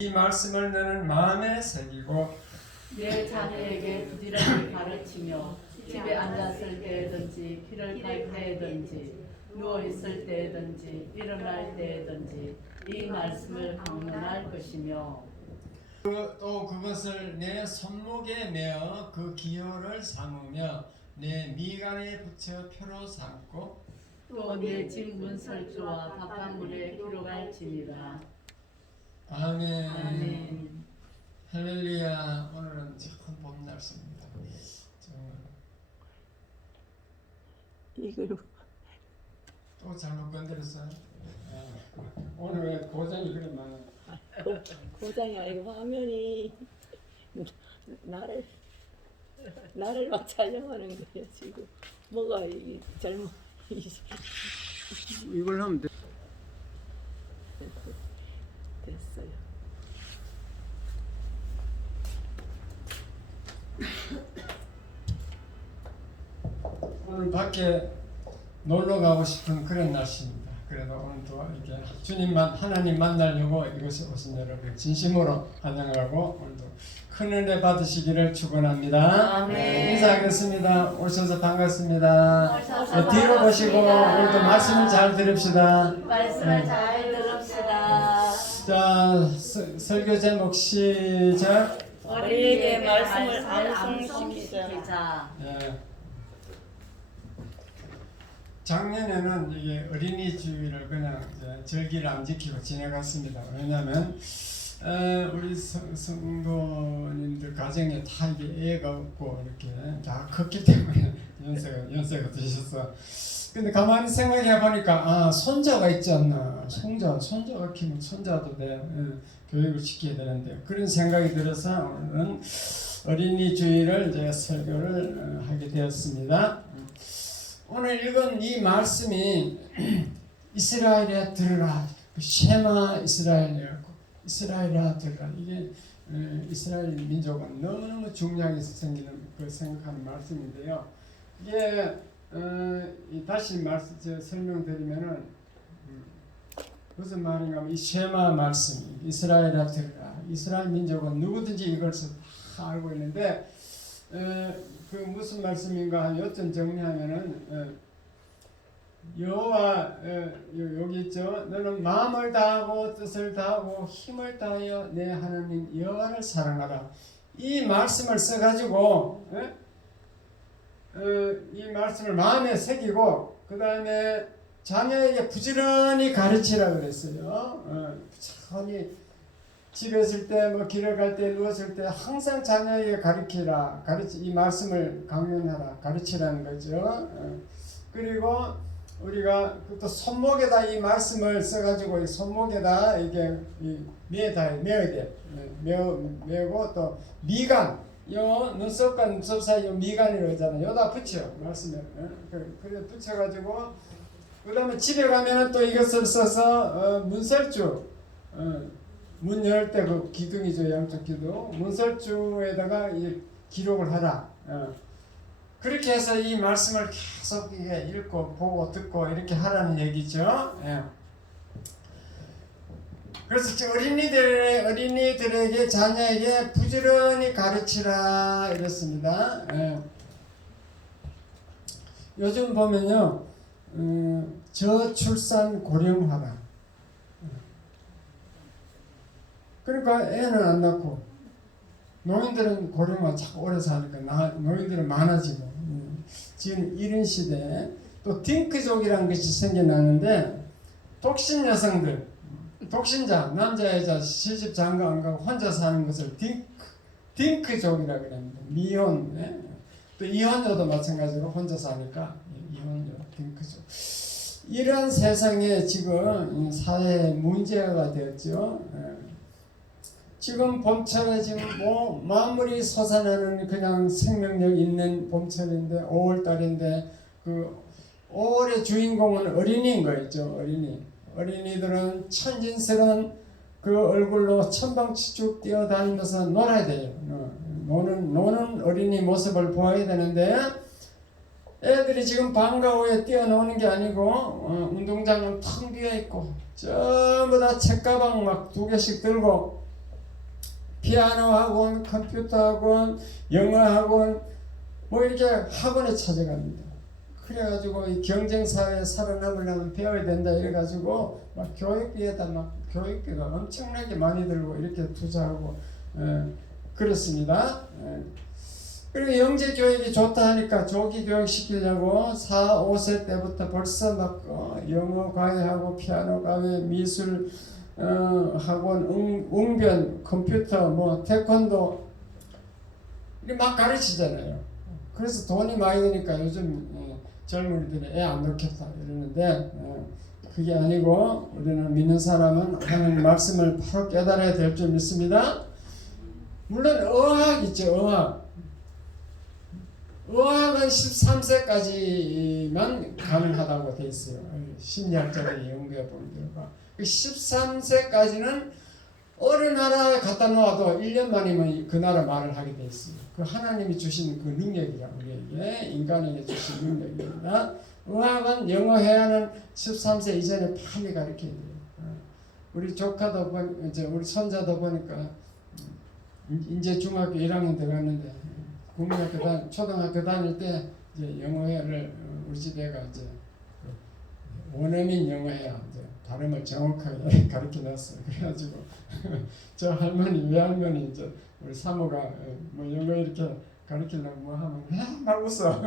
이 말씀을 너는 마음에 새기고 내 자녀에게 부지런히 가르치며 집에 앉았을 때든지 길을 갈 때든지 누워 있을 때든지 일어날 때든지 이 말씀을 강론할 것이며 또 그것을 내 손목에 메어 그 기호를 삼으며 내 미간에 붙여 표로 삼고 또 내 집 문설주와 바깥문에 기록할지니라. 아멘. 아멘. 할렐루야. 오늘은 참 봄 날씨입니다. 이걸 또 잘못 건드렸어요. 오늘 왜 고장이 그래 많아? 고장이 아니고 화면이 나를 막 촬영하는 거예요 지금. 뭐가 이게 잘못 이걸 하면 돼. 됐어요. 오늘 밖에 놀러 가고 싶은 그런 날씨입니다. 그래도 오늘도 이렇게 주님만 하나님 만나려고 이곳에 오신 여러분 진심으로 환영하고 오늘도 큰 은혜 받으시기를 축원합니다. 아멘. 인사하겠습니다. 오셔서 반갑습니다. 오셔서 뒤로 보시고 반갑습니다. 오늘도 말씀을 잘 들읍시다. 말씀을 잘 들읍시다. 자, 설교 제목 시작. 어린이에게 말씀을 암송시키자. 예. 작년에는 이게 어린이 주일을 그냥 이제 절기를 안 지키고 지내갔습니다. 왜냐하면 우리 성도님들 가정에 다 이게 애가 없고 이렇게 다 컸기 때문에 연세가 드셔서. 근데 가만히 생각해 보니까 손자가 있지 않나. 손자가 키면 손자도 교육을 시켜야 되는데 그런 생각이 들어서 오늘은 어린이 주일을 이제 설교를 하게 되었습니다. 오늘 읽은 이 말씀이 이스라엘에 들으라, 쉐마 이스라엘이라고, 이스라엘아 들으라. 이게 이스라엘 민족은 너무너무 중요하게 생기는 그 생각하는 말씀인데요. 이게 다시 설명드리면은 무슨 말인가 하면 이 쉐마 말씀이 이스라엘아 들으라. 이스라엘 민족은 누구든지 이걸 다 알고 있는데 그 무슨 말씀인가 한 요점 정리하면은 여호와 여기 있죠. 너는 마음을 다하고 뜻을 다하고 힘을 다하여 내 하나님 여호와를 사랑하라. 이 말씀을 써가지고 이 말씀을 마음에 새기고 그 다음에 자녀에게 부지런히 가르치라 그랬어요. 부지런히 집에 있을 때, 길을 갈 때, 누웠을 때 항상 자녀에게 이 말씀을 강론하라, 가르치라는 거죠. 그리고 우리가 또 손목에다 이 말씀을 써가지고 이 손목에다 이게 메어야 돼. 메고 또 미간, 요 눈썹과 눈썹 사이 요 미간이라고 하잖아요. 여기다 붙여 말씀을. 그래 붙여가지고 그 다음에 집에 가면은 또 이것을 써서 문설주. 문 열 때 그 기둥이죠. 양쪽 기둥. 문설주에다가 기록을 하라. 그렇게 해서 이 말씀을 계속 읽고 보고 듣고 이렇게 하라는 얘기죠. 예. 그래서 어린이들에게 자녀에게 부지런히 가르치라 이랬습니다. 예. 요즘 보면요. 저출산 고령화가 그러니까 애는 안 낳고 노인들은 고령화 자꾸 오래 사니까 노인들은 많아지고 지금 이런 시대에 또 딩크족이라는 것이 생겨나는데 독신 여성들 독신자 남자 여자 시집 장가 안 가고 혼자 사는 것을 딩크족이라고 그럽니다. 미혼 또 이혼녀도 마찬가지로 혼자 사니까 이혼녀 딩크족 이런 세상에 지금 사회에 문제가 되었죠. 지금 봄철에 지금 마무리 솟아나는 그냥 생명력 있는 봄철인데 5월달인데 그 5월의 주인공은 어린이인 거였죠. 어린이들은 천진스러운 그 얼굴로 천방지축 뛰어다니면서 놀아야 돼요. 노는 어린이 모습을 보아야 되는데 애들이 지금 방과 후에 뛰어노는 게 아니고 운동장은 텅 비어 있고 전부 다 책가방 막 2개씩 들고 피아노 학원, 컴퓨터 학원, 영어 학원 뭐 이렇게 학원에 찾아갑니다. 그래가지고 이 경쟁사회에 살아남으려면 배워야 된다 이래가지고 막 교육비에다 막 교육비가 엄청나게 많이 들고 이렇게 투자하고 그렇습니다. 그리고 영재 교육이 좋다 하니까 조기 교육 시키려고 4, 5세 때부터 벌써 막 영어 과외하고 피아노 과외, 미술 학원, 웅변, 컴퓨터, 뭐 태권도 이렇게 막 가르치잖아요. 그래서 돈이 많이 드니까 요즘 젊은이들이 애 안 놓겠다 이러는데 그게 아니고 우리는 믿는 사람은 하나님 말씀을 바로 깨달아야 될 줄 믿습니다. 물론 어학 있죠. 어학은 13세까지만 가능하다고 돼 있어요. 심리학자들이 연구해 본 결과 13세까지는 어느 나라에 갖다 놓아도 1년 만이면 그 나라 말을 하게 돼 있어요. 그 하나님이 주신 그 능력이라 우리에게 인간에게 주신 능력입니다. 의학은 영어 회화는 13세 이전에 빨리 가르쳐야 돼요. 우리 조카도 이제 우리 손자도 보니까 이제 중학교 1학년 들어갔는데 국민학교 초등학교 다닐 때 이제 영어회화를 우리 집애가 이제 원어민 영어회화 이제 발음을 정확하게 가르쳐 놨어요. 그래가지고 저 할머니 외할머니 이제 우리 사모가 뭐 영어 이렇게 가르치려고 뭐 하면 막 웃어.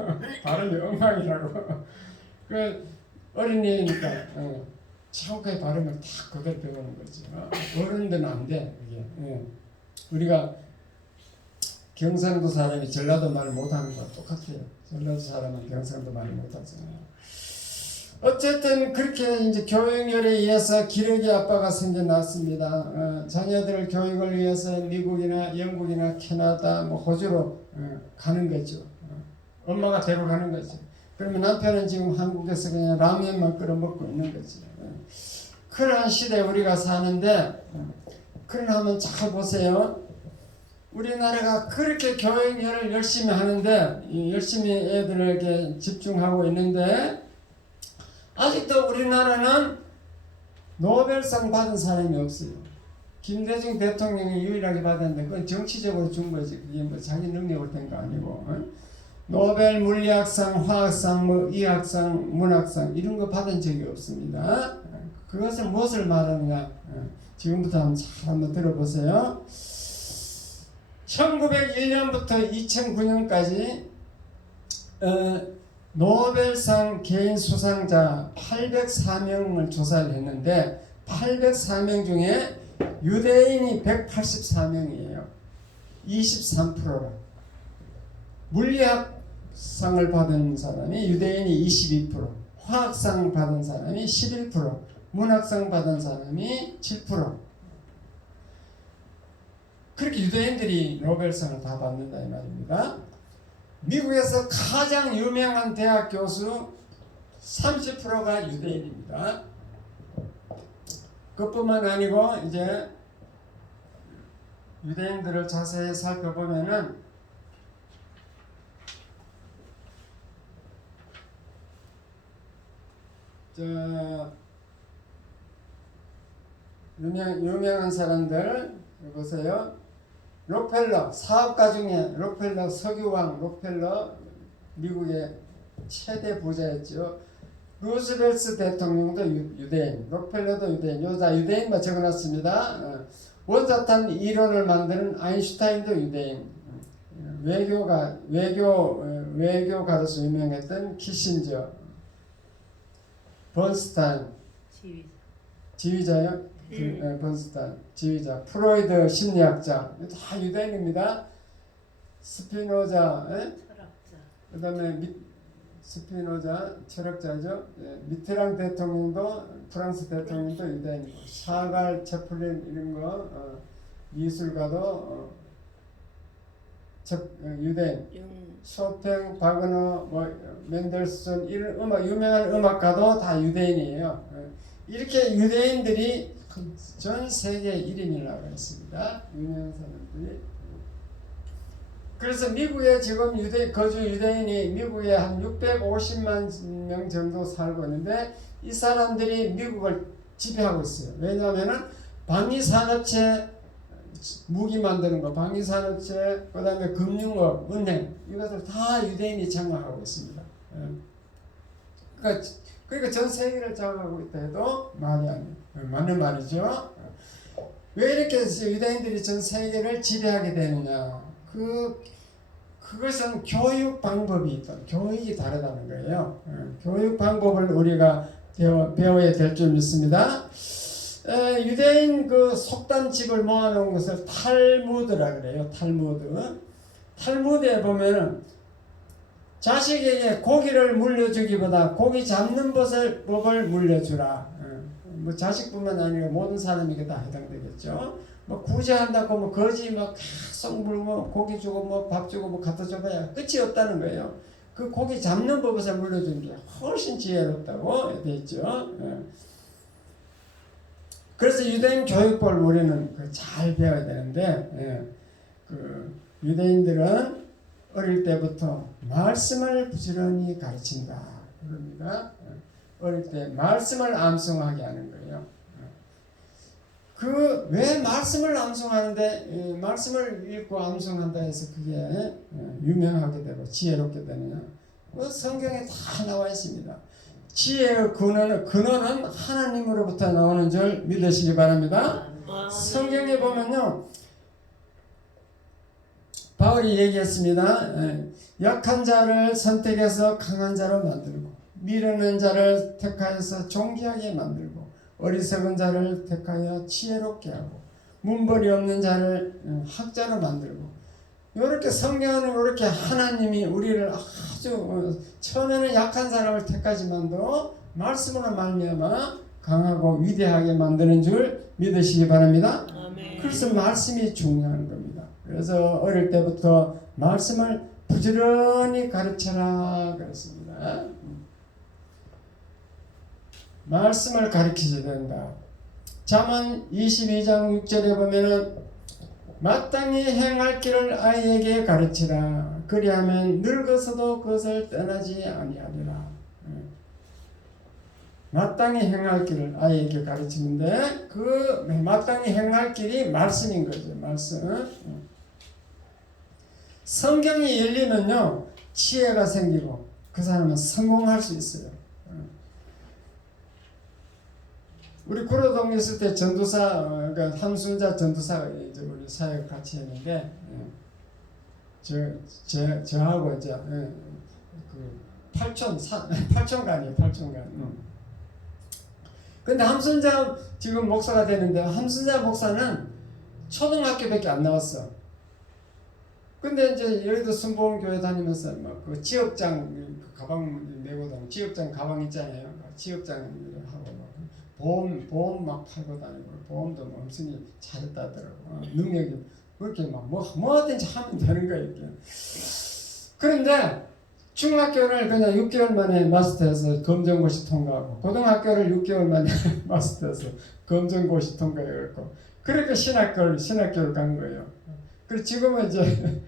발음이 엉망이라고. 그 어린이니까 정확하게 발음을 다 그대로 배우는 거지. 어른들은 안 돼. 이게 우리가 경상도 사람이 전라도 말 못하는 거 똑같아요. 전라도 사람은 경상도 말 못하잖아요. 어쨌든 그렇게 이제 교육열에 의해서 기러기 아빠가 생겨났습니다. 자녀들 교육을 위해서 미국이나 영국이나 캐나다, 뭐 호주로 가는 거죠. 엄마가 데려가는 거죠. 그러면 남편은 지금 한국에서 그냥 라면만 끓여 먹고 있는 거지. 그러한 시대에 우리가 사는데, 그러나 한번 잘 보세요. 우리나라가 그렇게 교육열을 열심히 하는데, 열심히 애들에게 집중하고 있는데, 아직도 우리나라는 노벨상 받은 사람이 없어요. 김대중 대통령이 유일하게 받았는데 그건 정치적으로 준 거지. 그게 뭐 자기 능력으로 된 거 아니고. 노벨 물리학상, 화학상, 뭐 의학상, 문학상 이런 거 받은 적이 없습니다. 그것은 무엇을 말하느냐? 지금부터 한번 들어보세요. 1901년부터 2009년까지 노벨상 개인 수상자 804명을 조사를 했는데 804명 중에 유대인이 184명이에요. 23%라. 물리학상을 받은 사람이 유대인이 22%, 화학상 받은 사람이 11%, 문학상 받은 사람이 7%. 그렇게 유대인들이 노벨상을 다 받는다 이 말입니다. 미국에서 가장 유명한 대학 교수 30%가 유대인입니다. 그뿐만 아니고 이제 유대인들을 자세히 살펴보면은 유명한 사람들 보세요. 록펠러 사업가 중에 록펠러 석유왕 록펠러 미국의 최대 부자였죠. 루즈벨트 대통령도 유대인, 록펠러도 유대인. 여자 유대인만 적어놨습니다. 원자탄 이론을 만드는 아인슈타인도 유대인. 외교가로서 유명했던 키신저, 번스타인 지휘자요. 번스타인 지휘자, 프로이드 심리학자 다 유대인입니다. 스피노자, 그 다음에 스피노자 철학자죠. 미테랑 대통령도 프랑스 대통령도 유대인이고 샤갈, 채플린 이런 거 미술가도 유대인. 쇼팽, 바그너, 멘델스존 이런 유명한 음악가도 다 유대인이에요. 이렇게 유대인들이 전 세계 1인이라고 했습니다. 유명한 사람들이. 그래서 미국에 지금 거주 유대인이 미국에 한 650만 명 정도 살고 있는데 이 사람들이 미국을 지배하고 있어요. 왜냐하면은 방위 산업체 무기 만드는 거, 방위산업체, 그다음에 금융업, 은행 이것을 다 유대인이 장악하고 있습니다. 그러니까 전 세계를 장악하고 있다 해도 말이 아니에요. 맞는 말이죠. 왜 이렇게 유대인들이 전 세계를 지배하게 되느냐? 그것은 교육 방법이 있다. 교육이 다르다는 거예요. 교육 방법을 우리가 배워야 될 줄 믿습니다. 유대인 그 속단집을 모아놓은 것을 탈무드라 그래요. 탈무드에 보면은 자식에게 고기를 물려주기보다 고기 잡는 법을 물려주라. 뭐 자식뿐만 아니라 모든 사람에게 다 해당되겠죠. 뭐 구제한다고 뭐 거지 막 계속 물고 고기 주고 뭐 밥 주고 뭐 갖다 줘봐야 끝이 없다는 거예요. 그 고기 잡는 법을 물려주는 게 훨씬 지혜롭다고 돼 있죠. 그래서 유대인 교육법을 우리는 잘 배워야 되는데, 그 유대인들은 어릴 때부터 말씀을 부지런히 가르친다. 그럽니다. 어릴 때 말씀을 암송하게 하는 거예요. 그 왜 말씀을 암송하는데 말씀을 읽고 암송한다 해서 그게 유명하게 되고 지혜롭게 되느냐? 그 성경에 다 나와 있습니다. 지혜의 근원은 하나님으로부터 나오는 줄 믿으시기 바랍니다. 성경에 보면요, 바울이 얘기했습니다. 약한 자를 선택해서 강한 자로 만들고, 미루는 자를 택하여서 존귀하게 만들고, 어리석은 자를 택하여 지혜롭게 하고, 문벌이 없는 자를 학자로 만들고. 이렇게 성경은 이렇게 하나님이 우리를 아주 처음에는 약한 사람을 택하지만도 말씀으로 말미암아 강하고 위대하게 만드는 줄 믿으시기 바랍니다. 아멘. 그래서 말씀이 중요한 겁니다. 그래서 어릴 때부터 말씀을 부지런히 가르쳐라 그랬습니다. 말씀을 가르치셔야 된다. 잠언 22장 6절에 보면은 마땅히 행할 길을 아이에게 가르치라. 그리하면 늙어서도 그것을 떠나지 아니하리라. 마땅히 행할 길을 아이에게 가르치는데 그 마땅히 행할 길이 말씀인 거죠. 말씀. 성경이 열리면요 지혜가 생기고 그 사람은 성공할 수 있어요. 우리 구로동에 있을 때 전도사, 그러니까 함순자 전도사가 이제 우리 사역을 같이 했는데, 저하고 이제 그 팔촌간이에요, 팔촌간. 근데 함순자 지금 목사가 되는데 함순자 목사는 초등학교밖에 안 나왔어. 근데 이제 여의도 순복음교회 다니면서 막 그 지역장 그 가방 메고 다니고 지역장 가방 있잖아요. 지역장 하고 막. 보험 막 팔고 다니고 보험도 엄청히 잘했다더라고. 능력이 그렇게 막 뭐든지 하면 되는 거야 이렇게. 그런데 중학교를 그냥 6개월 만에 마스터해서 검정고시 통과하고 고등학교를 6개월 만에 마스터해서 검정고시 통과해갖고 그렇게 신학교를 간 거예요. 그리고 지금은 이제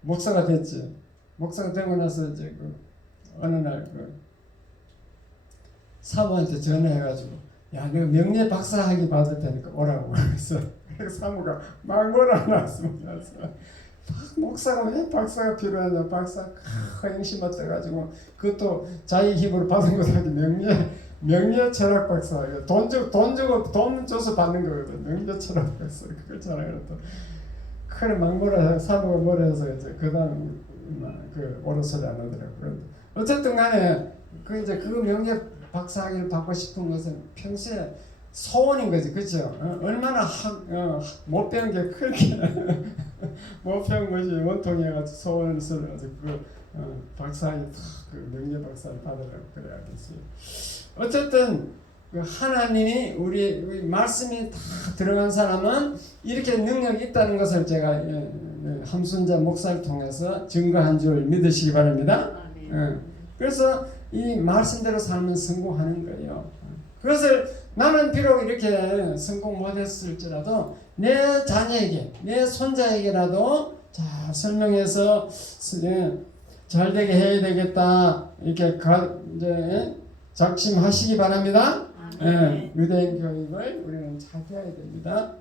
목사가 됐지. 목사가 되고 나서 이제 그 어느 날 사모한테 전화해가지고 야, 너 명예 박사학위 받을 테니까 오라고 그래서 사모가 막 뭐라 나왔습니다. 목사가 왜 박사가 필요하냐? 박사 행심만 떠가지고 그것도 자기 힘으로 받은 것하기 명예 철학 박사. 돈 줘서 받는 거거든. 명예 철학 박사 그걸 자랑했다. 그래 막 뭐라 사모가 뭐라 해서 이제 그다음 그 오른 소리 안 하더라고. 어쨌든간에 그 명예 박사학위를 받고 싶은 것은 평소에 소원인 거지, 그렇죠? 얼마나 못 배운 게 그렇게 못 배운 것이 원통해가지고 소원을 써가지고 박사학위 그 명예 박사를 받으라고 그래야겠어요. 어쨌든 그 하나님이 우리 말씀이 다 들어간 사람은 이렇게 능력이 있다는 것을 제가 함순자 목사를 통해서 증거한 줄 믿으시기 바랍니다. 그래서 이 말씀대로 살면 성공하는 거예요. 그것을 나는 비록 이렇게 성공 못했을지라도 내 자녀에게, 내 손자에게라도 잘 설명해서 잘 되게 해야 되겠다 이렇게 이제 작심하시기 바랍니다. 유대인 교육을 우리는 잘 해야 됩니다.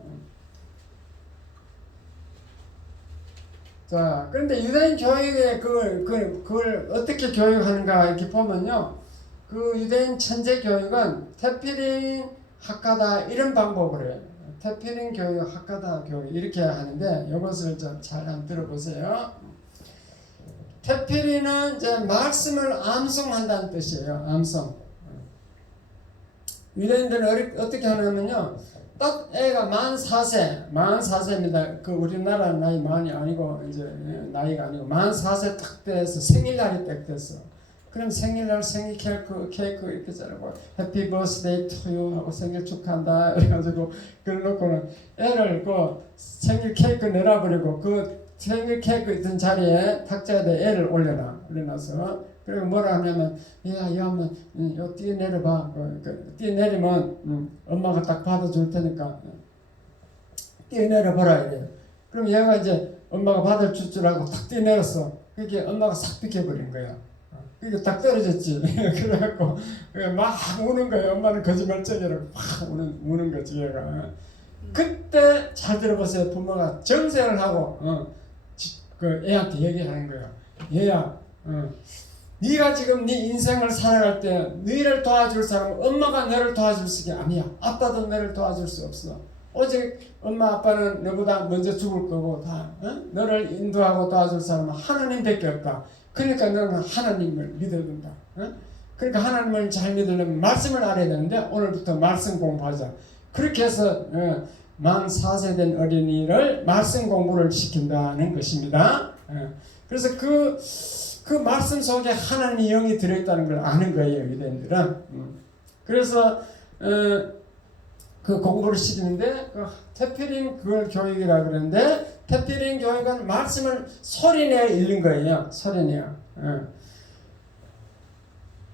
자, 그런데 유대인 교육에 그걸 어떻게 교육하는가 이렇게 보면요. 그 유대인 천재 교육은 테피린 하카다 이런 방법으로 해요. 테피린 교육, 하카다 교육 이렇게 하는데 이것을 좀 잘 한번 들어보세요. 테피린은 이제 말씀을 암송한다는 뜻이에요. 암송. 유대인들은 어떻게 하냐면요. 딱 애가 44세입니다. 그 우리나라 나이 많이 아니고 이제 나이가 아니고 44세 딱 돼서 생일날이 딱 됐어. 그럼 생일날 생일 케이크 이렇게 자르고 해피 버스데이 투 유 하고 생일 축하한다 이래가지고 그걸 놓고는 애를 그 생일 케이크 내놔버리고 그 생일 케이크 있던 자리에 탁자에다 애를 올려놔서 그리고 뭐라 하냐면 야 한번 요 뛰어내려봐. 뛰어내리면 엄마가 딱 받아줄 테니까 뛰어내려봐라 이래. 그럼 얘가 이제 엄마가 받아줄 줄 알고 탁 뛰어내렸어. 그게 엄마가 싹 비켜버린 거야. 그게 딱 떨어졌지. 그래갖고 막 우는 거예요. 엄마는 거짓말쟁이라고 막 우는 거지 얘가. 그때 잘 들어보세요. 부모가 정색을 하고 그 애한테 얘기하는 거야. 얘야, 네가 지금 네 인생을 살아갈 때 너희를 도와줄 사람은 엄마가 너를 도와줄 수 아니야. 아빠도 너를 도와줄 수 없어. 오직 엄마 아빠는 너보다 먼저 죽을 거고 다 너를 인도하고 도와줄 사람은 하나님밖에 없다. 그러니까 너는 하나님을 믿어야 된다. 그러니까 하나님을 잘 믿으려면 말씀을 알아야 되는데 오늘부터 말씀 공부하자. 그렇게 해서 44세 된 어린이를 말씀 공부를 시킨다는 것입니다. 그래서 그 말씀 속에 하나님의 영이 들어있다는 걸 아는 거예요, 유대인들은. 그래서 그 공부를 시키는데 그 테피린 그걸 교육이라 그러는데 테피린 교육은 말씀을 소리내어 읽는 거예요. 소리내어.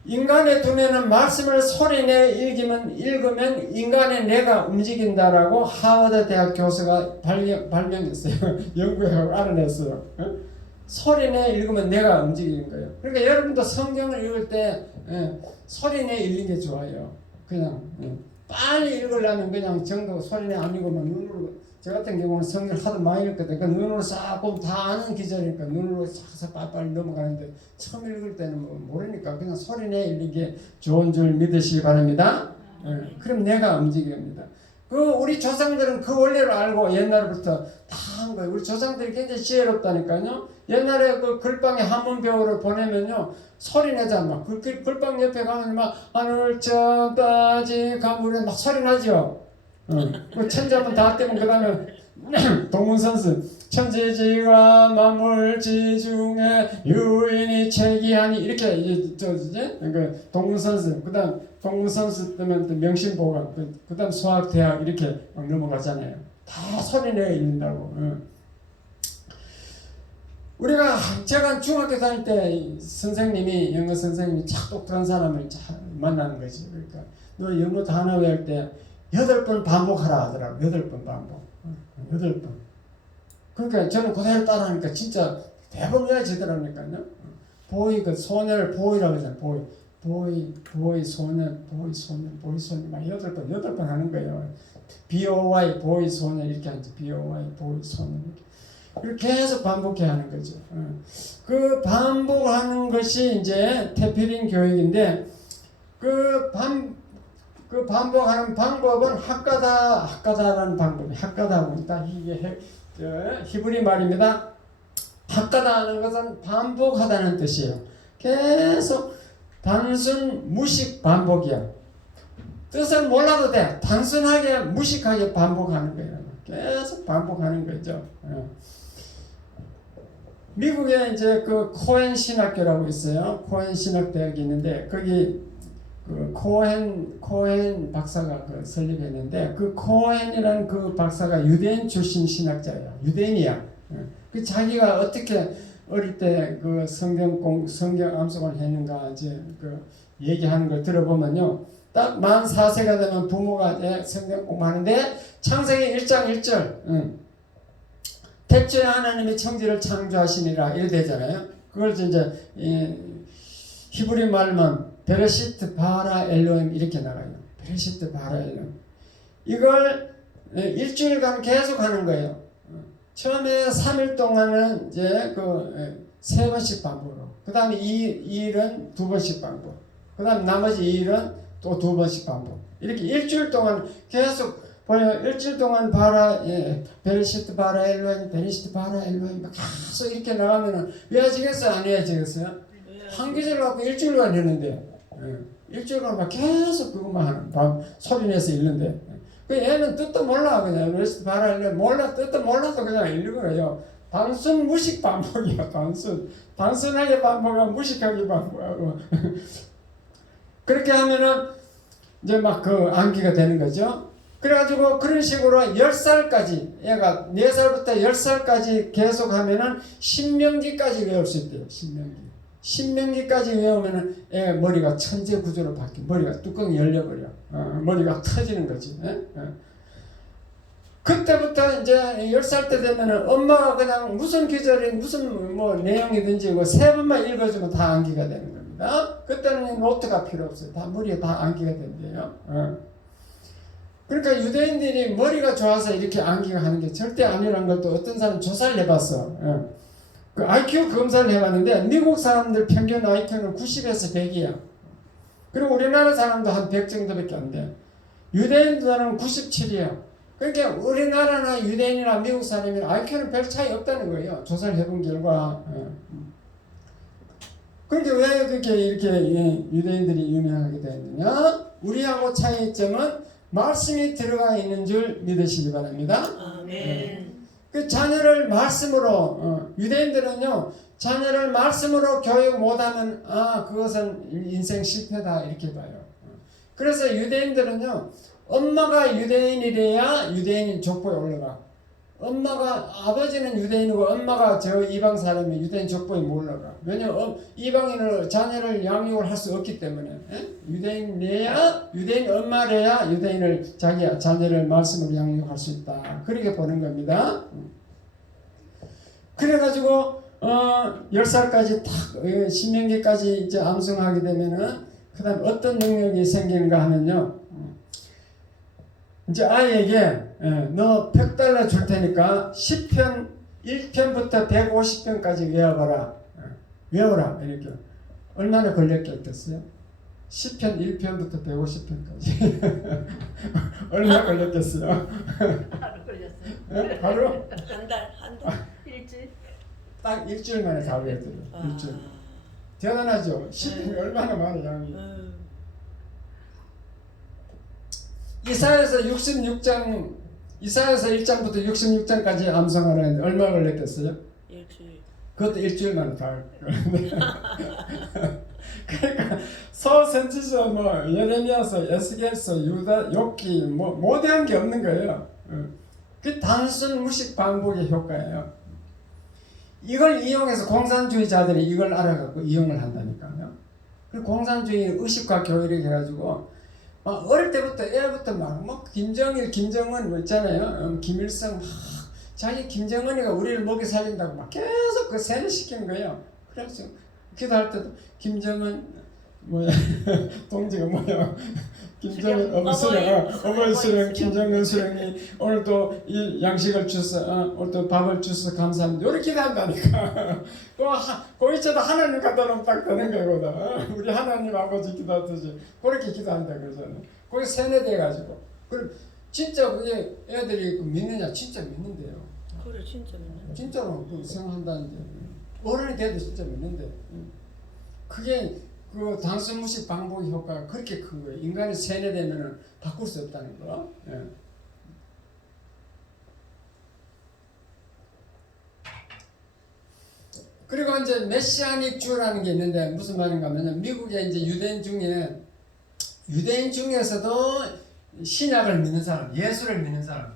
인간의 두뇌는 말씀을 소리내어 읽으면 인간의 뇌가 움직인다라고 하버드 대학 교수가 발명했어요. 연구하고 알아냈어요. 소리내어 읽으면 뇌가 움직이는 거예요. 그러니까 여러분도 성경을 읽을 때 소리내어 읽는 게 좋아요. 그냥 빨리 읽으려면 그냥 정도 소리내어 안 읽으면 눈으로 저 같은 경우는 성경을 하도 많이 읽거든. 그러니까 눈으로 싹 보면 다 아는 기절이니까 눈으로 싹 빨리빨리 넘어가는데 처음 읽을 때는 모르니까 그냥 소리내 읽는 게 좋은 줄 믿으시기 바랍니다. 그럼 내가 움직입니다. 우리 조상들은 그 원리를 알고 옛날부터 다 한 거예요. 우리 조상들이 굉장히 지혜롭다니까요. 옛날에 그 글방에 한문병으로 보내면요. 소리 내잖아. 그 글방 옆에 가면 막 하늘 저까지 가물에 막 소리 나죠. 그 천자문 다 뜨면 그 다음에 동문선수 천지지와 만물지 중에 유인이 체기하니 이렇게 이제 그 동문선수 그다음 동문선수 뜨면 또 명심보감 그다음 수학대학 이렇게 넘어가잖아요. 다 소리내어 읽는다고. 제가 중학교 다닐 때 선생님이 영어 선생님이 참 똑똑한 사람을 만나는 거지. 그러니까 너 영어 단어 외울 때 8번 반복하라 하더라고. 8번 반복. 8번. 그러니까 저는 그대로 따라하니까 진짜 대부분 외워지더라니까요. 보이 그 소녀를 보이라고 하잖아요. 보이 소녀 막 8번 하는 거예요. BOY 보이 소녀 이렇게 하는지 BOY 보이 소녀 이렇게 계속 반복해야 하는 거죠. 그 반복하는 것이 이제 테피린 교육인데 그 반복하는 방법은 학가다라는 방법이 학가다하고 있다. 이게 히브리 말입니다. 학가다하는 것은 반복하다는 뜻이에요. 계속 단순 무식 반복이야. 뜻을 몰라도 돼. 단순하게 무식하게 반복하는 거예요. 계속 반복하는 거죠. 미국에 이제 그 코헨 신학교라고 있어요. 코헨 신학대학이 있는데 거기 그 코헨 박사가 설립했는데 그 코헨이라는 그 박사가 유대인 출신 신학자예요. 유대인이야. 그 자기가 어떻게 어릴 때 그 성경 암송을 했는가 이제 그 얘기하는 걸 들어보면요. 딱 44세가 되면 부모가 성경 공부하는데 창세기 1장 1절 태초에 하나님이 천지를 창조하시니라 이래 되잖아요. 그걸 이제 히브리 말만 베레시트 바라 엘로임 이렇게 나가요. 베레시트 바라 엘로임. 이걸 일주일간 계속 하는 거예요. 처음에 3일 동안은 이제 그 3번씩 반복으로. 그 다음에 2일은 2번씩 반복. 그 다음 나머지 2일은 또 2번씩 반복. 이렇게 일주일 동안 계속 보여. 일주일 동안 바라, 베리시트 바라 엘로힘, 베리시트 바라 엘로힘 계속 이렇게 나가면은 외워지겠어요? 안 외워지겠어요? 한 계절 갖고 일주일간 했는데, 일주일간 계속 그것만 하는, 소리 내서 읽는데. 그 얘는 뜻도 몰라, 그냥. 베리시트 바라 엘로힘, 몰라, 뜻도 몰라도 그냥 읽는 거예요. 단순 무식 반복이야, 단순. 단순하게 반복하고 무식하게 반복하고. 그렇게 하면은 이제 막 그 암기가 되는 거죠. 그래가지고 그런 식으로 10살까지, 얘가 4살부터 10살까지 계속 하면은 신명기까지 외울 수 있대요. 신명기. 신명기까지 외우면은 얘 머리가 천재 구조로 바뀌어. 머리가 뚜껑이 열려버려. 머리가 터지는 거지. 그때부터 이제 10살 때 되면은 엄마가 그냥 무슨 계절이 무슨 뭐 내용이든지 뭐 3번만 읽어주면 다 암기가 되는 겁니다. 그때는 노트가 필요 없어요. 다 머리에 다 암기가 된대요. 그러니까 유대인들이 머리가 좋아서 이렇게 암기가 하는 게 절대 아니라는 것도 어떤 사람 조사를 해봤어. 그 IQ 검사를 해봤는데 미국 사람들 평균 IQ는 90에서 100이야. 그리고 우리나라 사람도 한 100 정도밖에 안 돼. 유대인들은 97이야. 그러니까 우리나라나 유대인이나 미국 사람이나 IQ는 별 차이 없다는 거예요. 조사를 해본 결과. 그러니까 왜 그렇게 이렇게 유대인들이 유명하게 되느냐? 우리하고 차이점은 말씀이 들어가 있는 줄 믿으시기 바랍니다. 아멘. 그 자녀를 말씀으로 유대인들은요 자녀를 말씀으로 교육 못하면 그것은 인생 실패다 이렇게 봐요. 그래서 유대인들은요 엄마가 유대인이래야 유대인 족보에 올라가. 엄마가 아버지는 유대인이고 엄마가 저 이방 사람이 유대인 족보에 못 올라가. 왜냐면 이방인을 자녀를 양육을 할 수 없기 때문에 유대인이래야 유대인 엄마래야 유대인을 자기 자녀를 말씀으로 양육할 수 있다. 그렇게 보는 겁니다. 그래가지고 10살까지 딱 신명기까지 이제 암송하게 되면은 그다음 어떤 능력이 생기는가 하면요. 이제 아이에게 너 $100 줄 테니까 10편 1편부터 150편까지 외워봐라. 외워라 이렇게. 얼마나 걸렸겠어요? 10편 1편부터 150편까지 얼마 걸렸겠어요? 하루 걸렸어요. 바로 한 달. 일주일. 딱 일주일 만에 다 외워드려요. 일주일. 대단하죠? 10편이 얼마나 많은 양이. 이사야서 66장 이사야서 1장부터 66장까지 암송하라는데 얼마 걸렸겠어요? 일주일. 그것도 일주일 만에 다 그러니까 서선지서 뭐 예레미야서 에스겔서 유다 욥기 뭐 못한 게 없는 거예요. 그 단순 무식 반복의 효과예요. 이걸 이용해서 공산주의자들이 이걸 알아갖고 이용을 한다니까요. 그 공산주의 의식과 교육을 해가지고 막 어릴 때부터 애부터 막 김정일, 김정은 뭐 있잖아요. 김일성 막 자기 김정은이가 우리를 먹여 살린다고 막 계속 그 세뇌시키는 거예요. 그래서 기도할 때도 김정은 뭐야 동지가 뭐야 김정은 어머니 수령 김정은 수령이 오늘도 이 양식을 주셔서 오늘도 밥을 주셔서 감사합니다. 이렇게 기도한다니까. 거기서도 하나님 갖다 놓으면 딱 되는 거거든. 우리 하나님 아버지 기도하듯이 그렇게 기도한다 그러잖아요. 거기 세뇌돼가지고. 그럼 진짜 그게 애들이 믿느냐? 진짜 믿는데요. 그래 진짜 믿는. 진짜로 그 생각한다는데 어른이 돼도 진짜 믿는데. 그게 그 단순 무식 반복의 효과가 그렇게 큰 거예요. 인간이 세뇌되면은 바꿀 수 없다는 거. 예. 그리고 이제 메시아닉 주라는 게 있는데 무슨 말인가 하면 미국의 이제 유대인 중에서도 신약을 믿는 사람, 예수를 믿는 사람,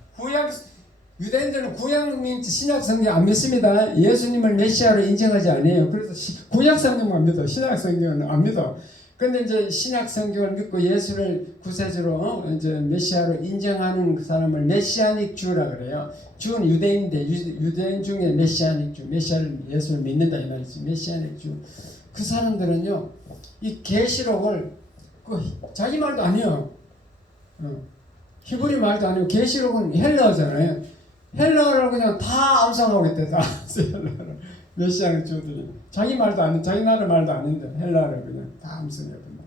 유대인들은 구약 신약 성경 안 믿습니다. 예수님을 메시아로 인정하지 않아요. 그래서 구약 성경만 믿어. 신약 성경은 안 믿어. 근데 이제 신약 성경을 믿고 예수를 구세주로 이제 메시아로 인정하는 그 사람을 메시아닉 주라 그래요. 주는 유대인인데 유대인 중에 메시아닉 주, 메시아를 예수를 믿는다 이 말이지. 메시아닉 주. 그 사람들은요, 이 계시록을 자기 말도 아니에요. 히브리 말도 아니고 계시록은 헬라어잖아요. 헬라어를 그냥 다 암송하고 있대. 다 헬라어를. 메시아는 주들이 자기 말도 아닌 자기 나라 말도 아닌데 헬라어를 그냥 다 암송해 본다.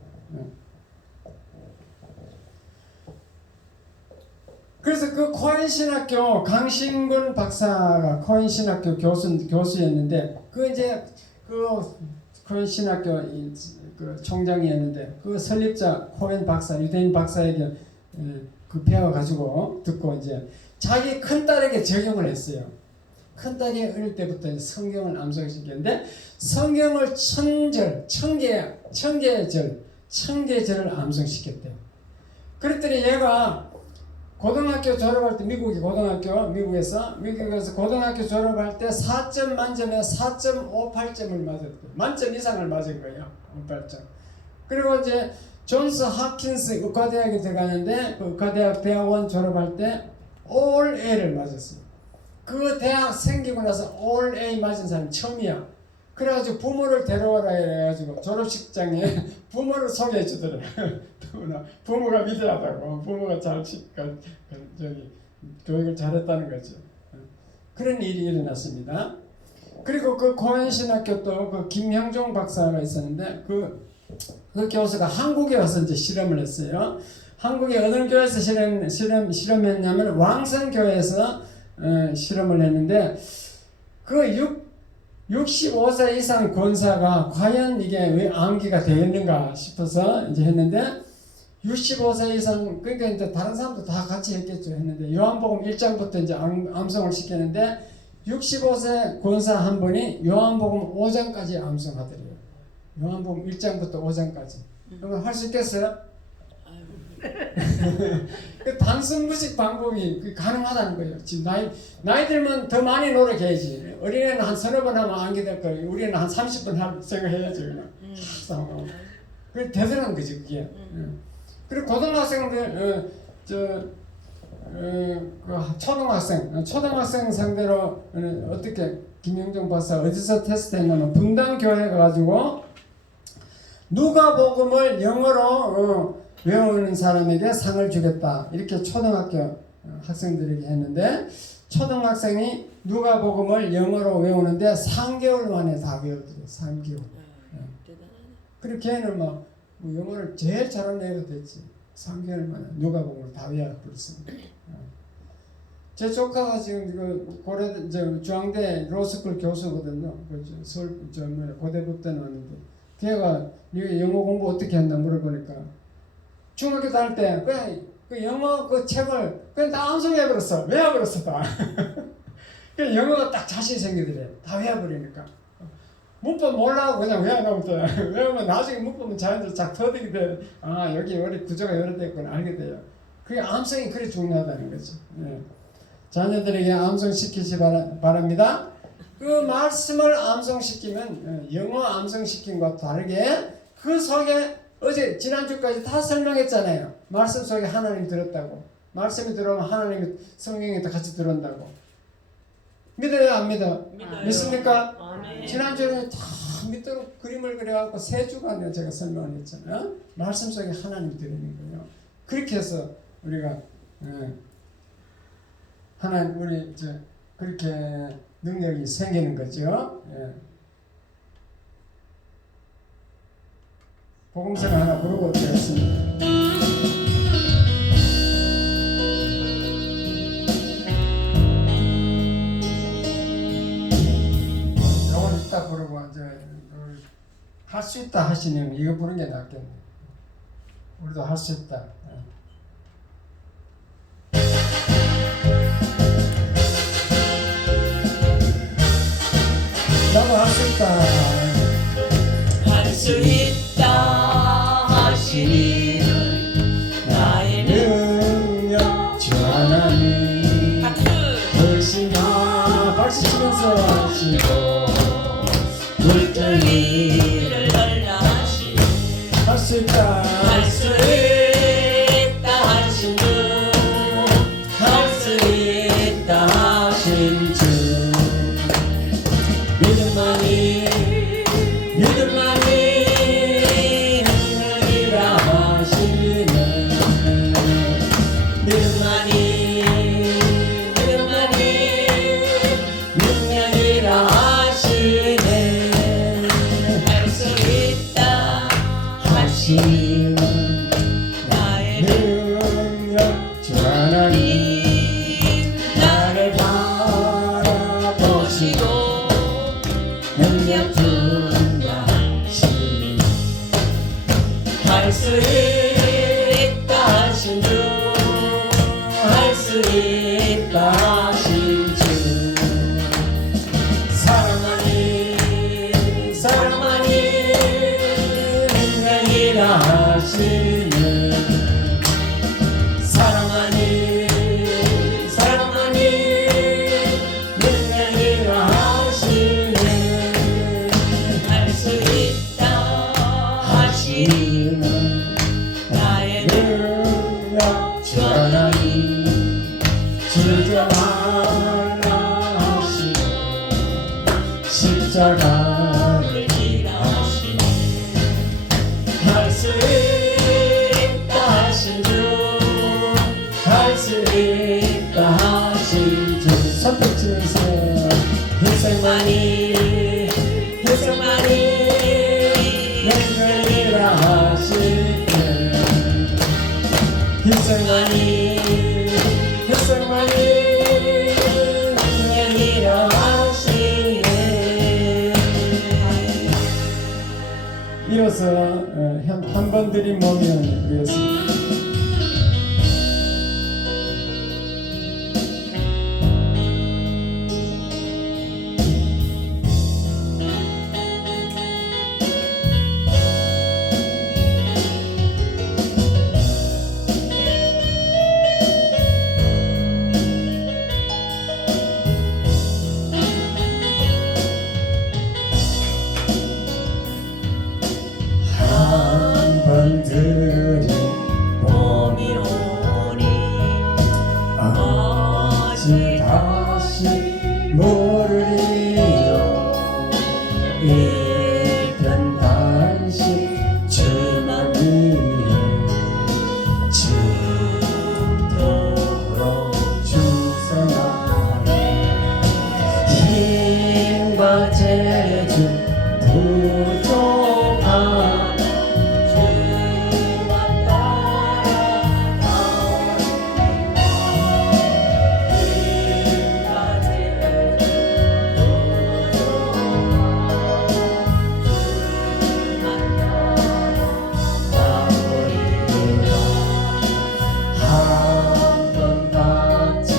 그래서 그 코엔 신학교 강신군 박사가 코엔 신학교 교수였는데 그 이제 그 코엔 신학교 그 총장이었는데 그 설립자 코엔 박사 유대인 박사에게 그 배워가지고 듣고 이제 자기 큰 딸에게 적용을 했어요. 큰 딸이 어릴 때부터 이제 성경을 암송시켰는데 성경을 천계절을 암송시켰대요. 그랬더니 얘가 고등학교 졸업할 때 미국에서 고등학교 졸업할 때 4점 만점에 4.58점을 맞았대요. 만점 이상을 맞은 거예요. 58점. 그리고 이제 존스 홉킨스 의과대학에 들어가는데 그 의과대학 대학원 졸업할 때 All A를 맞았어요. 그 대학 생기고 나서 All A 맞은 사람이 처음이야. 그래가지고 부모를 데려와라 해가지고 졸업식장에 부모를 소개해 주더래. 부모가 위대하다고, 부모가 교육을 잘했다는 거죠. 그런 일이 일어났습니다. 그리고 그 코엔 신학교 또 그 김형종 박사가 있었는데 그 교수가 한국에 와서 이제 실험을 했어요. 한국에 어느 교회에서 실험했냐면 왕성교회에서 실험을 했는데 그 65세 이상 권사가 과연 이게 왜 암기가 되겠는가 싶어서 이제 했는데 65세 이상 그러니까 이제 다른 사람도 다 같이 했겠죠 했는데 요한복음 1장부터 이제 암송을 시켰는데 65세 권사 한 분이 요한복음 5장까지 암송하더래요. 요한복음 1장부터 5장까지. 그러면 할 수 있겠어요? 그 단순 무식 방법이 가능하다는 거예요. 지금 나이 들면 더 많이 노력해야지. 어린애는 한 서너 번 하면 암기 될 거예요. 우리는 한 30번 할 생각해야지. 그냥. 그게 되더라는 거지 그게. 그리고 고등학생들 그 초등학생 상대로 어떻게 김영종 박사 어디서 테스트했냐면 분당교회 가가지고 누가복음을 영어로 외우는 사람에게 상을 주겠다 이렇게 초등학교 학생들에게 했는데 초등학생이 누가복음을 영어로 외우는데 3개월 만에 다 외우더래요. 3개월. 그리고 걔는 막 영어를 제일 잘하는 애가 됐지. 3개월 만에 누가복음을 다 외워버렸습니다. 제 조카가 지금 이거 중앙대 로스쿨 교수거든요. 고대부 때 나왔는데 걔가 영어 공부 어떻게 한다 물어보니까 중학교 다닐 때 그냥 그 영어 그 책을 그냥 다 암송해버렸어. 외워버렸어 다. 그 영어가 딱 자신 생기더래. 다 외워버리니까. 문법 몰라고 그냥 외워놓으면 돼. 외우면 나중에 문법은 자연스럽게 쫙 터득이 돼. 아 여기 우리 구조가 이렇게 됐구나 알게 돼요. 그게 암송이 그리 중요하다는 거죠. 네. 자녀들에게 암송시키시 바랍니다. 그 말씀을 암송시키면 영어 암송시킨 것과 다르게 그 속에 어제 지난주까지 다 설명했잖아요. 말씀 속에 하나님 들었다고. 말씀이 들어오면 하나님이 성경에 같이 들어온다고. 믿어요 안 믿어? 믿어요. 믿습니까? 아멘. 지난주에 다 믿도록 그림을 그려갖고 3주간 제가 설명을 했잖아요. 말씀 속에 하나님이 들어있는 거예요. 그렇게 해서 우리가 하나님 우리 그렇게 능력이 생기는 거죠. 예. 복음서를 하나 부르고 드렸습니다. 요걸 이따 부르고 할 수 있다 하시면 이거 부르는 게 낫겠네. 우리도 할 수 있다. 나도 할 수 있다. 할 수 있다 하시니 나의 능력 주 하나님 훨씬 박수 치면서 하시고 물결 위를 날라 하시니 할 수 있다. 할 수 있다 하신 주 할 수 있다 하신 주 믿음만이 능력이라 하시네. 믿음만이 하시네 사랑하니 사랑하니 능력이라 하시네 할 수 있다 하시니 나의 능력 주 하나님 주저하라 하시네 십자가를 일하시네 할 수 있다 하신 주 할 수 있다 하신 주 선택 주세요 희생만이 희생만이 능력이라 하시네 희생만이 희생만이 능력이라 하시네 이어서 한 번 드린 몸이 되겠습니다. 한 번 드린 몸이 오니 어찌 다시 모르리요 이편 단식 주만 위해 죽도록 주선하네 힘과 재주 부족한 주만 한 번 같이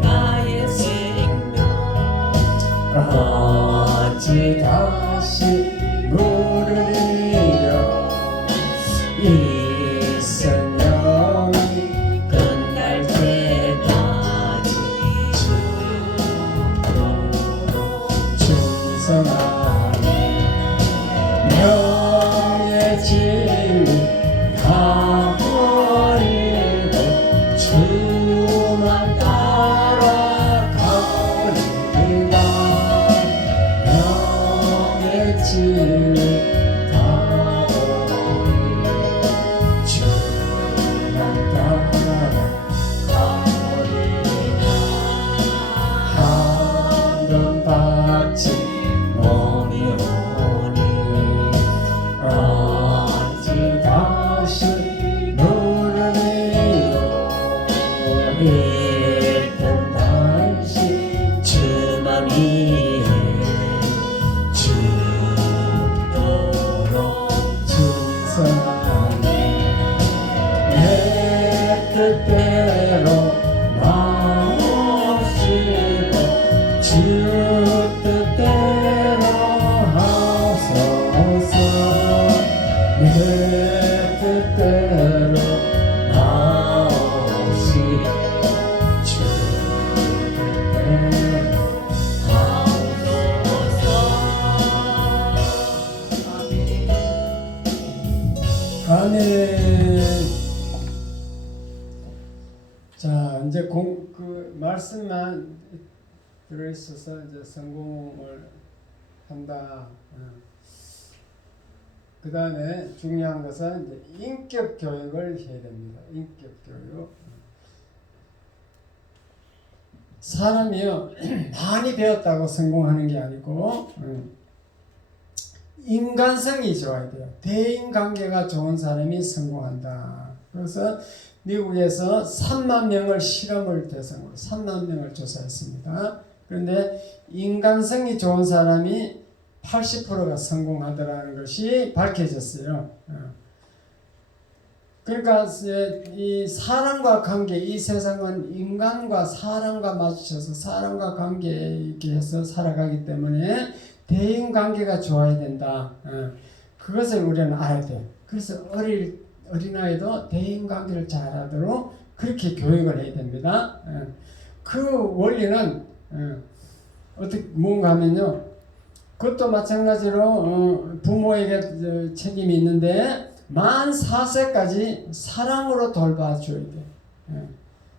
나의 생명 어찌 다시 물으리요 이 생명이 끝날 때까지 죽도록 충성하네 명예 진리 다 버리고 주만 따라가리라 명예 진리 다 버리고 주만 따라가리라 한 번 받지 몸이 오니 어찌 다시 모르리요 일편 단식 주만 위해 죽도록 충성하네 내 뜻대로 마옵시고 주 뜻대로 하소서 내 뜻대로 마옵시고 주 뜻대로 아멘. 자, 이제 그 말씀만 들어있어서 이제 성공을 한다. 그 다음에 중요한 것은 이제 인격 교육을 해야 됩니다. 인격 교육. 사람이요 많이 배웠다고 성공하는 게 아니고 인간성이 좋아야 돼요. 대인관계가 좋은 사람이 성공한다. 그래서 미국에서 3만 명을 실험을 대상으로 3만 명을 조사했습니다. 그런데 인간성이 좋은 사람이 80%가 성공하더라는 것이 밝혀졌어요. 그러니까 이 사람과 관계, 이 세상은 인간과 사람과 마주쳐서 사람과 관계 있게 해서 살아가기 때문에 대인관계가 좋아야 된다. 그것을 우리는 알아야 돼요. 그래서 어린아이도 대인관계를 잘하도록 그렇게 교육을 해야 됩니다. 그 원리는 어떻게 뭔가 하면요. 그것도 마찬가지로 부모에게 책임이 있는데 만 4세까지 사랑으로 돌봐줘야 돼.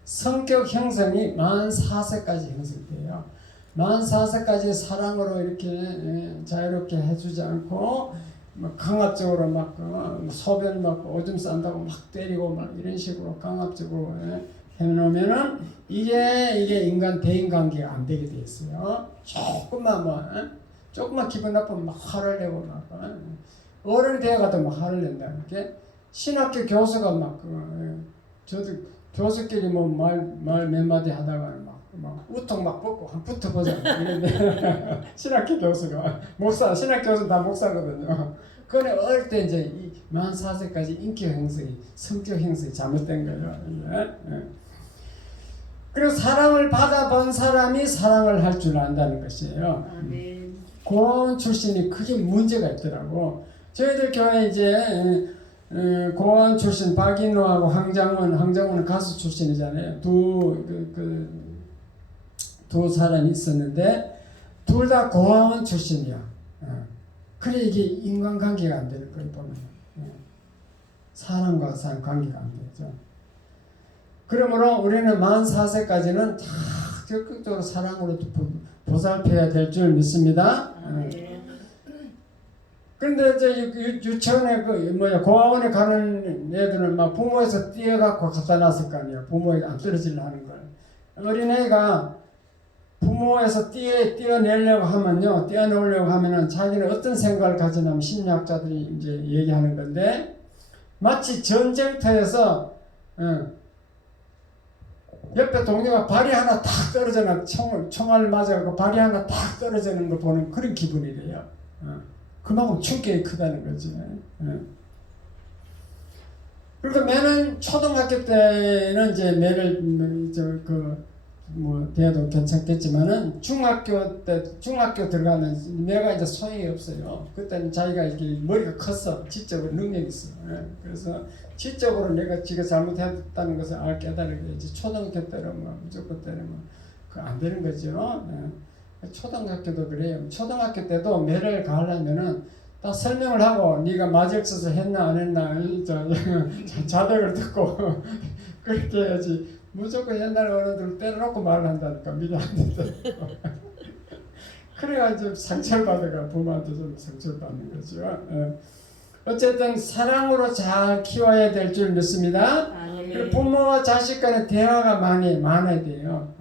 성격 형성이 만 4세까지 형성돼요. 만 4세까지 사랑으로 이렇게 자유롭게 해주지 않고 막 강압적으로 막 소변 막 오줌 싼다고 막 때리고 막 이런 식으로 강압적으로 해놓으면은 이게 인간 대인 관계가 안 되게 돼 있어요. 조금만 기분 나쁘면 막 화를 내고 막 어른이 되어가도 막 화를 낸다는 게 신학교 교수가 막 저도 교수끼리 뭐 말 몇 마디 하다가 막 우통 막 벗고 한 붙어보자 이런데 신학교 교수가 신학 교수는 다 목사거든요. 그런데 어릴 때 이제 만 4세까지 인격 형성이 성격 형성이 잘못된 거예요. 그리고 사랑을 받아본 사람이 사랑을 할 줄 안다는 것이에요. 아멘. 고아원 출신이 크게 문제가 있더라고. 저희들 교회 이제 고아원 출신 박인호하고 황장원은 가수 출신이잖아요. 두 사람이 있었는데 둘 다 고아원 출신이야. 그래 이게 인간관계가 안 되는 거예요 보면. 사람과 사람 관계가 안 되죠. 그러므로 우리는 만 4세까지는 다 적극적으로 사랑으로 보살펴야 될 줄 믿습니다. 그런데 이제 유치원에 고아원에 가는 애들은 막 부모에서 띄어갖고 갖다 놨을 거 아니에요. 부모에게 안 떨어지려 하는 걸. 어린애가 부모에서 띄어내려고 하면요, 띄어놓으려고 하면은 자기는 어떤 생각을 가지냐면 심리학자들이 이제 얘기하는 건데 마치 전쟁터에서 옆에 동료가 발이 하나 탁 떨어져나 총알 맞아갖고 발이 하나 탁 떨어지는 거 보는 그런 기분이래요. 그만큼 충격이 크다는 거지. 그러니까 매는 초등학교 때는 이제 매를 대도 괜찮겠지만은 중학교 들어가는 매가 이제 소용이 없어요. 그때는 자기가 이렇게 머리가 컸어. 지적으로 능력이 있어. 그래서 지적으로 내가 지가 잘못했다는 것을 깨달은 게 이제 초등학교 때는 무조건 때는 그 안 되는 거죠. 초등학교도 그래요. 초등학교 때도 매를 가려면은 딱 설명을 하고 네가 마질서서 했나 안 했나 자백을 듣고 그렇게 해야지. 무조건 옛날 어른들 때려놓고 말을 한다니까 미리 안 된다. 그래가지고 상처를 받아가 부모한테 좀 상처를 받는 거죠. 어쨌든 사랑으로 잘 키워야 될 줄 믿습니다. 부모와 자식 간의 대화가 많아야 돼요.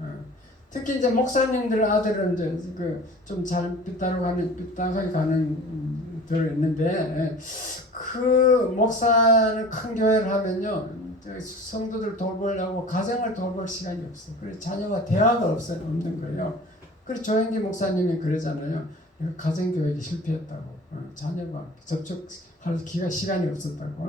특히 이제 목사님들 아들은 이제 좀 잘 삐딱하게 가는 들 있는데 그 목사는 큰 교회를 하면요. 성도들 돌보려고 가정을 돌볼 시간이 없어. 그래서 자녀와 대화가 없는 거예요. 그래서 조영기 목사님이 그러잖아요. 가정교육이 실패했다고. 자녀가 접촉할 시간이 없었다고.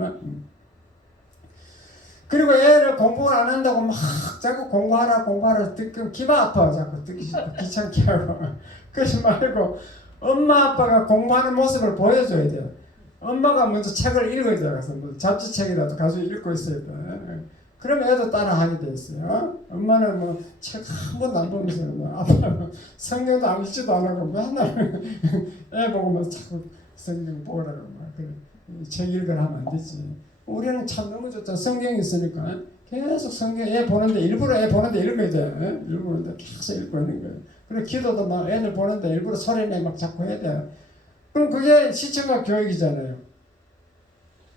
그리고 애를 공부를 안 한다고 막 자꾸 공부하라 듣고 기가 아파. 자꾸 듣기 귀찮게 하고. 그러지 말고 엄마 아빠가 공부하는 모습을 보여줘야 돼요. 엄마가 먼저 책을 읽어야 돼. 그래서 잡지책이라도 가지고 읽고 있어야 돼. 그러면 애도 따라하게 돼 있어요. 엄마는 책 한 번도 안 보면서 아빠는 성경도 안 읽지도 안 하고 맨날 애 보고만 자꾸 성경 보라고 그래. 책 읽으라 하면 안 되지. 우리는 참 너무 좋다. 성경이 있으니까 계속 성경 일부러 애 보는데 읽어야 돼. 일부러 계속 읽고 있는 거예요. 그리고 기도도 막 애들 보는데 일부러 소리내 막 자꾸 해야 돼. 그럼 그게 시청각 교육이잖아요.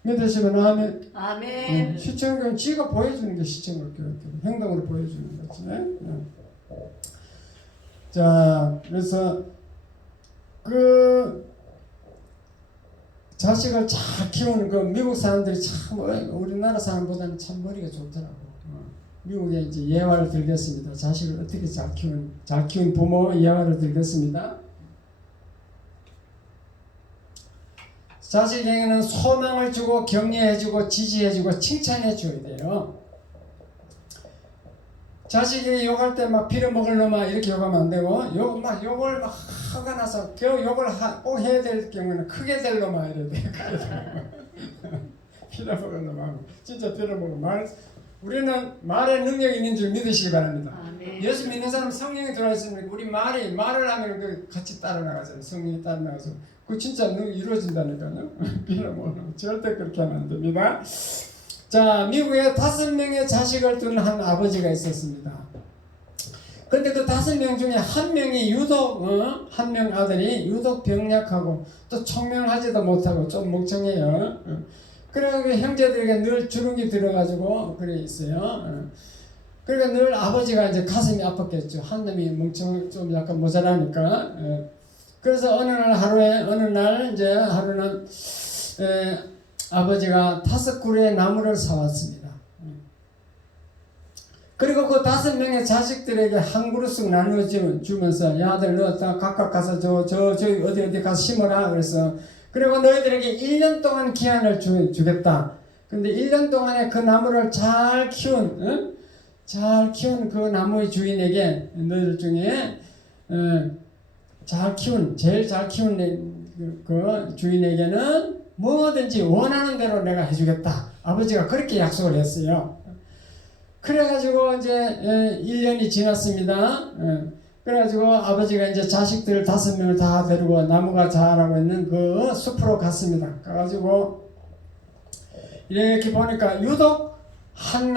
믿으시면 아멘. 시청각 교육 지가 보여주는 게 시청각 교육. 행동으로 보여주는 거지. 자, 그래서 자식을 잘 키우는 미국 사람들이 참 우리나라 사람보다는 참 머리가 좋더라고. 미국에 이제 예화를 들겠습니다. 자식을 어떻게 잘 키운 부모 예화를 들겠습니다. 자식에게는 소망을 주고 격려해주고 지지해주고 칭찬해줘야 돼요. 자식이 욕할 때 막 빌어먹을 놈아 이렇게 욕하면 안 되고 욕을 막 화가 나서 욕을 꼭 해야 될 경우는 크게 될 놈아 이래야 돼. 들어보고 진짜 들어보고 우리는 말에 능력이 있는 줄 믿으시기 바랍니다. 아멘. 예수 믿는 사람 성령이 들어와 있으면 우리 말을 하면 그 같이 따라 나가잖아요. 성령이 따라 나가서 그 진짜 이루어진다니까요. 빌어먹으면 절대 그렇게 하면 안 됩니다. 자, 미국에 5명의 자식을 둔 한 아버지가 있었습니다. 근데 그 5명 중에 한 명이 유독 한 명 아들이 유독 병약하고 또 총명하지도 못하고 좀 멍청해요. 그래가지고 형제들에게 늘 주눅이 들어가지고 그래 있어요. 그러니까 늘 아버지가 이제 가슴이 아팠겠죠. 한 놈이 좀 약간 모자라니까. 그래서 어느 날 이제 하루는 아버지가 5그루의 나무를 사왔습니다. 그리고 그 5명의 자식들에게 한 그루씩 나누어 주면서 야 아들 너 각각 가서 저 어디 가서 심어라 그래서 그리고 너희들에게 1년 동안 기한을 주겠다. 근데 1년 동안에 그 나무를 잘 키운 그 나무의 주인에게 너희들 중에 제일 잘 키운 그 주인에게는 뭐든지 원하는 대로 내가 해주겠다. 아버지가 그렇게 약속을 했어요. 그래가지고 이제 1년이 지났습니다. 그래가지고 아버지가 이제 자식들 5명을 다 데리고 나무가 자라고 있는 그 숲으로 갔습니다. 가가지고 이렇게 보니까 유독 한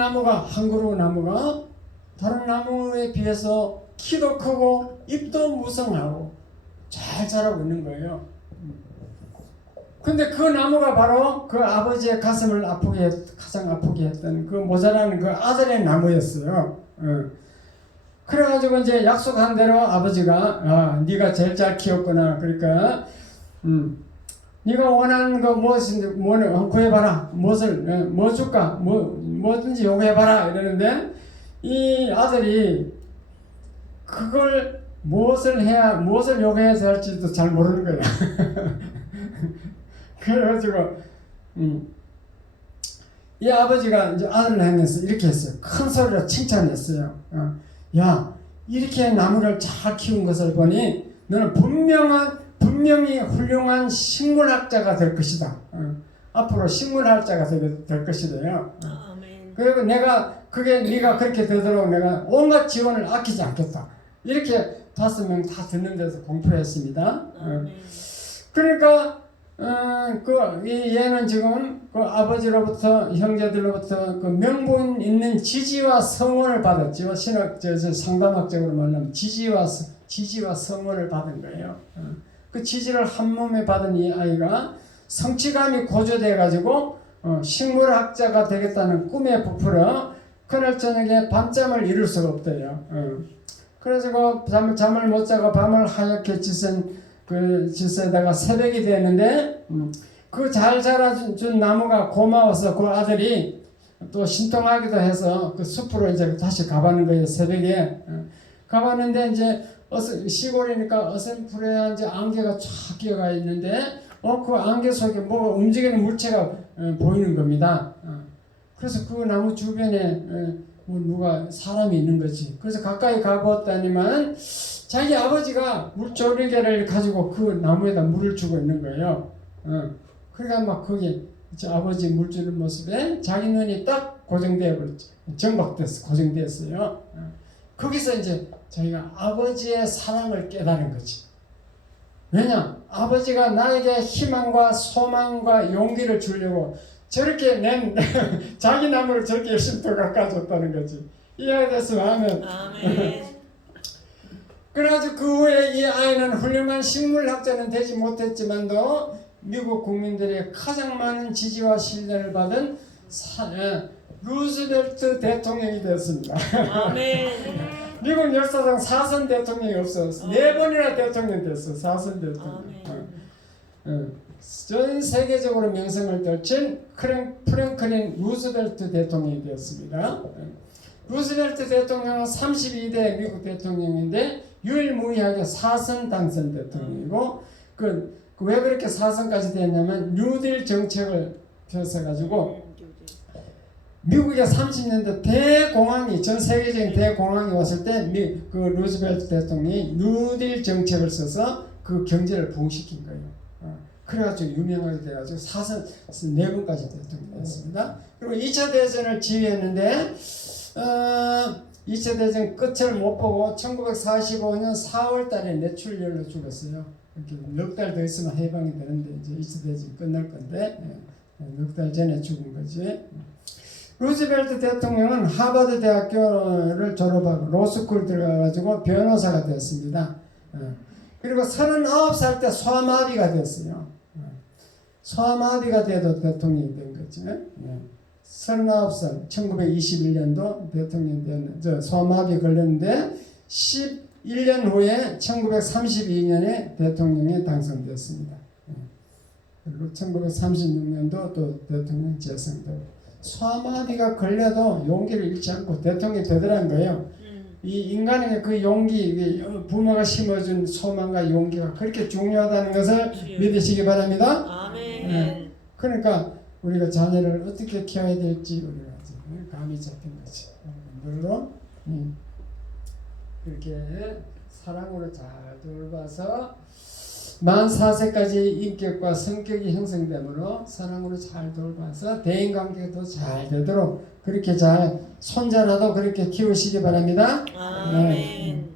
그루 나무가 다른 나무에 비해서 키도 크고 잎도 무성하고 잘 자라고 있는 거예요. 근데 그 나무가 바로 그 아버지의 가슴을 가장 아프게 했던 그 모자라는 그 아들의 나무였어요. 그래가지고 이제 약속한 대로 아버지가 네가 제일 잘 키웠구나. 그러니까 네가 원하는 거 무엇인지 구해봐라. 뭐 줄까? 뭐든지 요구해봐라. 이러는데 이 아들이 그걸 무엇을 요구해서 할지도 잘 모르는 거야. 그래가지고 이 아버지가 이제 아들을 향해서 이렇게 했어요. 큰 소리로 칭찬했어요. 야, 이렇게 나무를 잘 키운 것을 보니 너는 분명히 훌륭한 식물학자가 될 것이다. 앞으로 식물학자가 될 것이래요. 그리고 네가 그렇게 되도록 내가 온갖 지원을 아끼지 않겠다. 이렇게 5명 다 듣는 데서 공표했습니다. 그러니까 얘는 지금 그 아버지로부터 형제들로부터 그 명분 있는 지지와 성원을 받았죠. 상담학적으로 말하면 지지와 성원을 받은 거예요. 그 지지를 한 몸에 받은 이 아이가 성취감이 고조돼 가지고 식물학자가 되겠다는 꿈에 부풀어 그날 저녁에 밤잠을 이룰 수가 없대요. 그래서 잠을 못 자고 밤을 하얗게 짓에다가 새벽이 되는데 그 잘 자라준 나무가 고마워서 그 아들이 또 신통하기도 해서 그 숲으로 이제 다시 가봤는 거예요. 새벽에 가봤는데 이제 시골이니까 어슴푸레한 이제 안개가 쫙 끼어가 있는데 그 안개 속에 뭐가 움직이는 물체가 보이는 겁니다. 그래서 그 나무 주변에 누가 사람이 있는 거지. 그래서 가까이 가보았더니만 자기 아버지가 물조리개를 가지고 그 나무에다 물을 주고 있는 거예요. 그러니까 막 거기 아버지 물 주는 모습에 자기 눈이 딱 고정되어 버렸죠. 고정됐어요. 거기서 이제 자기가 아버지의 사랑을 깨달은 거지. 왜냐? 아버지가 나에게 희망과 소망과 용기를 주려고 저렇게 자기 나무를 저렇게 열심히 더 깎아줬다는 거지. 이해가 됐으면 아멘. 그래가지고 그 후에 이 아이는 훌륭한 식물학자는 되지 못했지만도 미국 국민들의 가장 많은 지지와 신뢰를 받은 루즈벨트 대통령이 되었습니다. 아멘. 미국 역사상 4선 대통령이 없었어. 4번이나 대통령 됐어. 4선 대통령. 전 세계적으로 명성을 떨친 프랭클린 루즈벨트 대통령이 되었습니다. 루즈벨트 대통령은 32대 미국 대통령인데 유일무이하게 4선 당선 대통령이고 왜 그렇게 4선까지 됐냐면 뉴딜 정책을 펴서가지고 미국의 30년대 전 세계적인 대공황이 왔을 때 그 루즈벨트 대통령이 뉴딜 정책을 써서 그 경제를 부흥시킨 거예요. 그래가지고 유명하게 돼가지고 사선 4번까지 대통령이었습니다. 그리고 2차 대전을 지휘했는데 2차 대전 끝을 못 보고 1945년 4월 달에 뇌출혈로 죽었어요. 이렇게 넉 달 더 있으면 해방이 되는데 이제 2차 대전이 끝날 건데 넉 달 전에 죽은 거지. 루즈벨트 대통령은 하버드 대학교를 졸업하고 로스쿨 들어가가지고 변호사가 되었습니다. 그리고 39살 때 소아마비가 됐어요. 소아마비가 돼도 대통령이 된 거죠. 39살 1921년도 대통령이 됐는데 소아마비 걸렸는데 11년 후에 1932년에 대통령이 당선되었습니다. 그리고 1936년도 또 대통령 재선되고 소아마비가 걸려도 용기를 잃지 않고 대통령이 되더라는 거예요. 이 인간에게 그 용기, 부모가 심어준 소망과 용기가 그렇게 중요하다는 것을 믿으시기 바랍니다. 아멘. 그러니까 우리가 자녀를 어떻게 키워야 될지 우리가 감이 잡힌 거지. 물론 그렇게 사랑으로 잘 돌봐서 만 4세까지 인격과 성격이 형성되므로 사랑으로 잘 돌봐서 대인관계도 잘 되도록 그렇게 잘 손자라도 그렇게 키우시기 바랍니다. 아멘.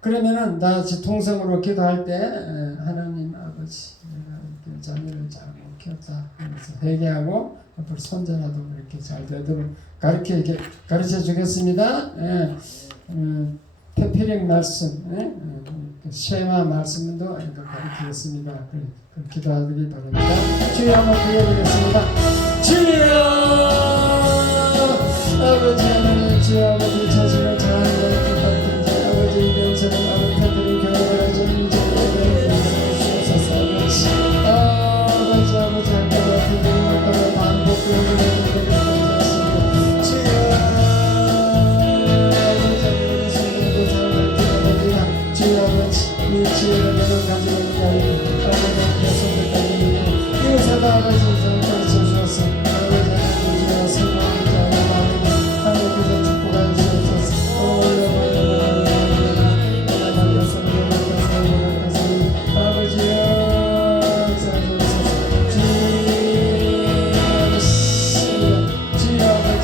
그러면은 나 통성으로 기도할 때 하나님 아버지 내가 이렇게 자녀를 잘못 키웠다 하면서 회개하고 앞으로 손자라도 이렇게 잘 되도록 이렇게 가르쳐 주겠습니다. 페피릭 말씀, 쉐마 말씀도 가르치겠습니다. 기도하기 바랍니다. 주여 한번 부여드리겠습니다. 주여 아버지 하나님 주여 아버지 자신을 잘 부탁드립니다. 아버지 이병철을 아버지 교회를 좀 주옵소서. 아버지 아까 같은 경우가 반복되는 지혜를 내가 가지고 있는 아버지 계속을 이웃에도 아버지를 가르쳐 주었어. 아버지 하나님 성공하는 자가 하나님께서 축복하여 주옵소서. 아버지여 주여 아버지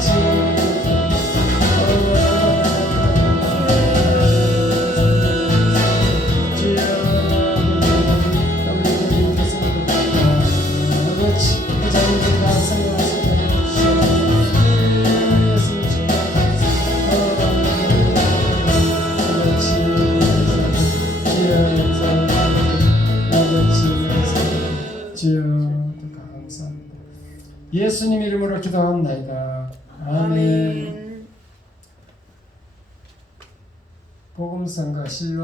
주여 감사합니다. 예수님 이름으로 기도합니다. 아멘. 복음성가 실로